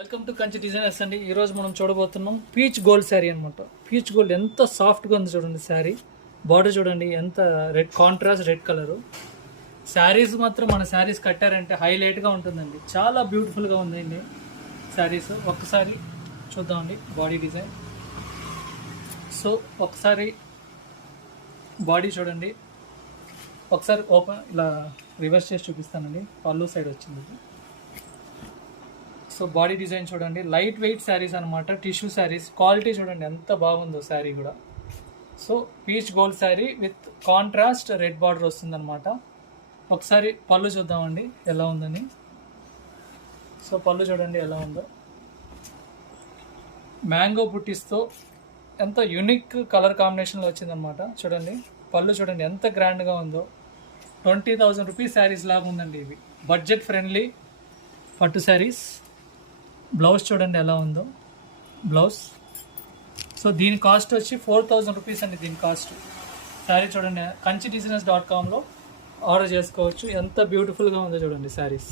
Welcome to Kanchi designers అండి. ఈరోజు మనం చూడబోతున్నాం పీచ్ గోల్డ్ శారీ అనమాట. పీచ్ గోల్డ్ ఎంత సాఫ్ట్గా ఉంది చూడండి. శారీ బార్డర్ చూడండి ఎంత red contrast red colour. Saris మాత్రం మన శారీస్ కట్టారంటే హైలైట్గా ఉంటుందండి. చాలా బ్యూటిఫుల్గా ఉందండి శారీస్. ఒక్కసారి చూద్దామండి బాడీ డిజైన్. సో ఒకసారి బాడీ చూడండి. ఒకసారి ఓపెన్ ఇలా రివర్స్ చేసి చూపిస్తానండి. పళ్ళు సైడ్ వచ్చింది. సో బాడీ డిజైన్ చూడండి. లైట్ వెయిట్ శారీస్ అనమాట. టిష్యూ శారీస్ క్వాలిటీ చూడండి ఎంత బాగుందో శారీ కూడా. So peach gold sari with contrast red border వస్తుందన్నమాట. ఒకసారి పళ్ళు చూద్దామండి ఎలా ఉందని. సో పళ్ళు చూడండి ఎలా ఉందో. మ్యాంగో బుట్టీస్తో ఎంత యూనిక్ కలర్ కాంబినేషన్లో వచ్చిందనమాట. చూడండి పళ్ళు చూడండి ఎంత గ్రాండ్గా ఉందో. 20,000 రూపీస్ శారీస్ లాగా ఉందండి ఇవి. బడ్జెట్ ఫ్రెండ్లీ పట్టు శారీస్. బ్లౌజ్ చూడండి ఎలా ఉందో బ్లౌజ్. సో దీని కాస్ట్ వచ్చి 4,000 రూపీస్ అండి దీని కాస్ట్. శారీ చూడండి కంచి డిజైనర్స్.comలో ఆర్డర్ చేసుకోవచ్చు. ఎంత బ్యూటిఫుల్గా ఉందో చూడండి శారీస్.